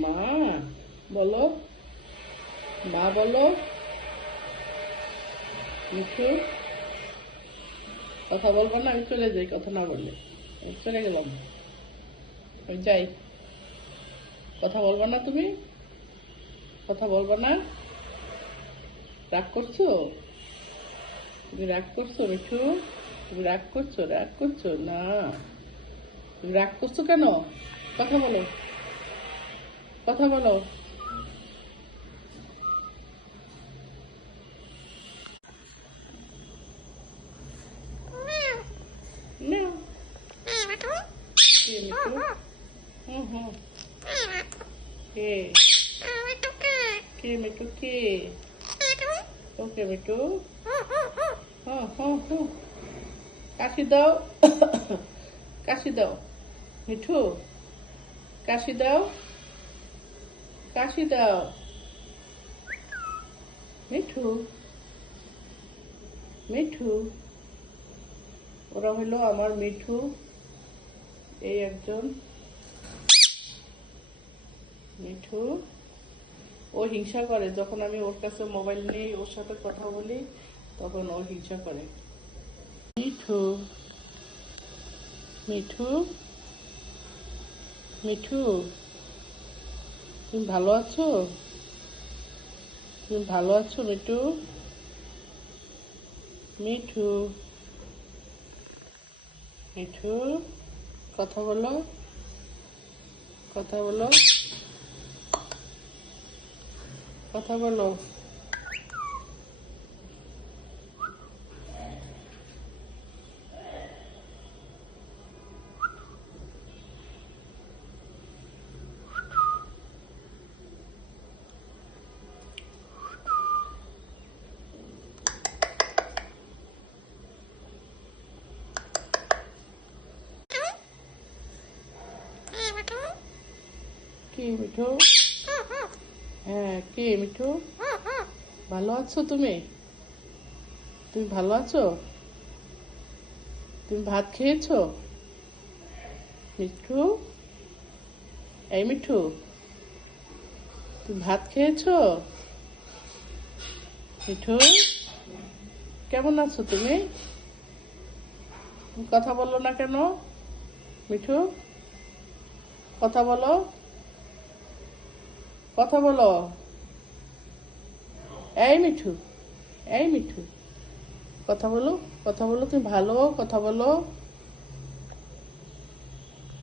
মা বলো, মা বলো। মিঠু, কথা বলবো না? আমি চলে যাই কথা না বললে। আমি চলে গেলাম, আমি যাই। কথা বলবো না তুমি? কথা বলবো না? রাগ করছো? তুমি রাগ করছো মিঠু? তুমি রাগ করছো? রাগ করছো না? তুমি রাগ করছো কেন? কথা বলো, কথা বলো। না। কে মিঠু? হুম হুম। কে? কে মিঠু কে? ওকে মিঠু। হুম হুম হুম। কাশি দাও। কাশি দাও মিঠু, কাশি দাও, কাশি দাও মিঠু। মিঠু, ওরা হলো আমার মিঠু। এই একজন মিঠু। ও হিংসা করে যখন আমি ওর কাছে মোবাইল নিয়ে ওর সাথে কথা বলি, তখন ও হিংসা করে। মিঠু, মিঠু, মিঠু, তুমি ভালো আছো? তুমি ভালো আছো মিঠু? মিঠু, মিঠু, কথা বলো, কথা বলো, কথা বলো। কি মিঠু? হ্যাঁ, কি মিঠু? ভালো আছো তুমি? তুমি ভালো আছো? তুমি ভাত খেয়েছো মিঠু? এই মিঠু, তুমি ভাত খেয়েছো? মিঠু, কেমন আছো তুমি? তুমি কথা বললো না কেন মিঠু? কথা বলো, কথা বলো। এই মিঠু, এই মিঠু, কথা বলো, কথা বলো। তুমি ভালো, কথা বলো।